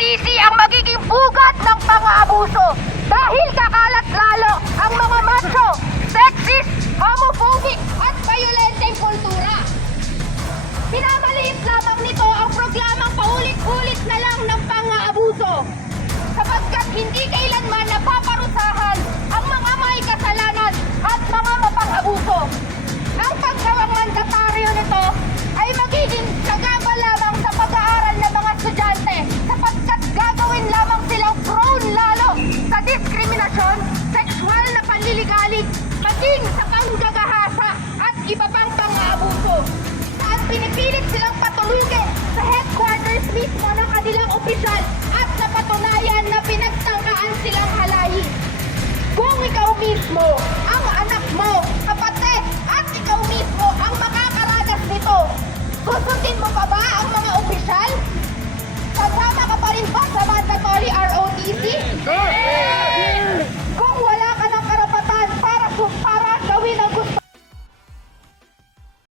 ROTC ang magiging bugat ng pang-aabuso dahil kakalat lalo ang mga macho, sexist, homophobic at violenteng kultura. Pinamaliit lamang nito ang programang paulit-ulit na lang ng pang-aabuso sapagkat hindi kailanman napaparusahan maging sa panggagahasa at iba pang pang-aabuso saan pinipilit silang patulugin sa headquarters mismo ng kanilang opisyal at napatunayan na pinagtangkaan silang halayin. Kung ikaw mismo,